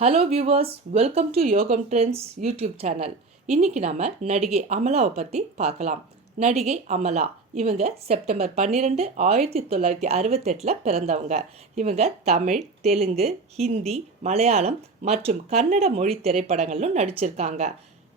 Hello viewers, welcome to யோகம் trends YouTube channel. இன்றைக்கி நாம் நடிகை அமலாவை பற்றி பார்க்கலாம். நடிகை அமலா இவங்க செப்டம்பர் 12, 1968 பிறந்தவங்க. இவங்க தமிழ், தெலுங்கு, ஹிந்தி, மலையாளம் மற்றும் கன்னட மொழி திரைப்படங்களிலும் நடிச்சிருக்காங்க.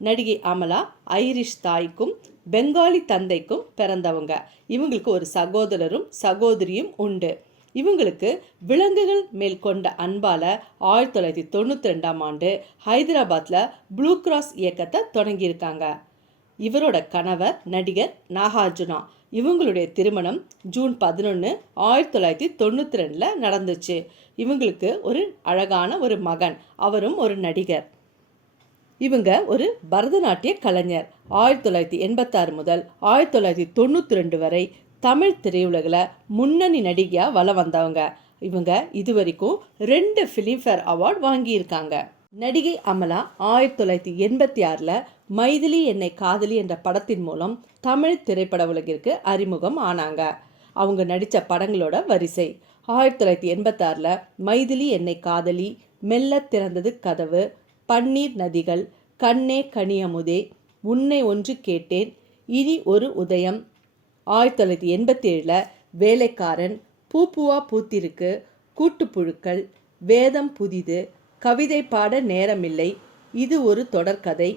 நடிகை அமலா ஐரிஷ் தாய்க்கும் பெங்காலி தந்தைக்கும் பிறந்தவங்க. இவங்களுக்கு ஒரு சகோதரரும் சகோதரியும் உண்டு. இவங்களுக்கு விலங்குகள் மேல் கொண்ட அன்பால் 1992 ஹைதராபாத்தில் ப்ளூ கிராஸ் இயக்கத்தை தொடங்கியிருக்காங்க. இவரோட கணவர் நடிகர் நாகார்ஜுனா. இவங்களுடைய திருமணம் ஜூன் 11, 1992 நடந்துச்சு. இவங்களுக்கு ஒரு அழகான ஒரு மகன், அவரும் ஒரு நடிகர். இவங்க ஒரு பரதநாட்டிய கலைஞர். 1986 முதல் 1992 வரை தமிழ் திரையுலகில் முன்னணி நடிகையாக வலம் வந்தவங்க. இவங்க இதுவரைக்கும் 2 ஃபிலிம்ஃபேர் அவார்டு வாங்கியிருக்காங்க. நடிகை அமலா 1986 மைதிலி என்னை காதலி என்ற படத்தின் மூலம் தமிழ் திரைப்பட உலகிற்கு அறிமுகம் ஆனாங்க. அவங்க நடித்த படங்களோட வரிசை: 1986 மைதிலி என்னை காதலி, மெல்ல திறந்தது கதவு, பன்னீர் நதிகள், கண்ணே கனியமுதே, உன்னை ஒன்று கேட்டேன், இனி ஒரு உதயம். 1987 வேலைக்காரன், பூப்புவா பூத்திருக்கு, கூட்டுப்புழுக்கள், வேதம் புதிது, கவிதை பாட நேரமில்லை, இது ஒரு தொடர்கதை.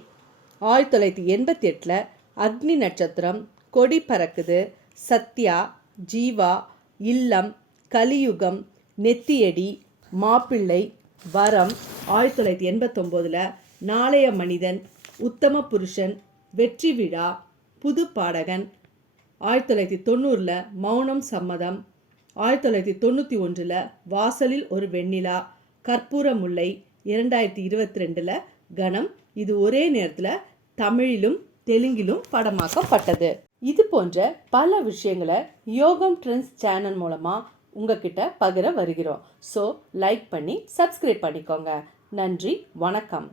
1988 அக்னி நட்சத்திரம், கொடி பறக்குது, சத்யா, ஜீவா, இல்லம், கலியுகம், நெத்தியடி, மாப்பிள்ளை, வரம். 1989 நாளைய மனிதன், உத்தம புருஷன், வெற்றி விழா, புது பாடகன். 1990 மௌனம் சம்மதம். 1991 வாசலில் ஒரு வெண்ணிலா, கற்பூர முல்லை. 2022 கணம். இது ஒரே நேரத்தில் தமிழிலும் தெலுங்கிலும் படமாக்கப்பட்டது. இது போன்ற பல விஷயங்களை யோகம் ட்ரெண்ட்ஸ் சேனல் மூலமாக உங்ககிட்ட பகிர வருகிறோம். ஸோ லைக் பண்ணி சப்ஸ்கிரைப் பண்ணிக்கோங்க. நன்றி, வணக்கம்.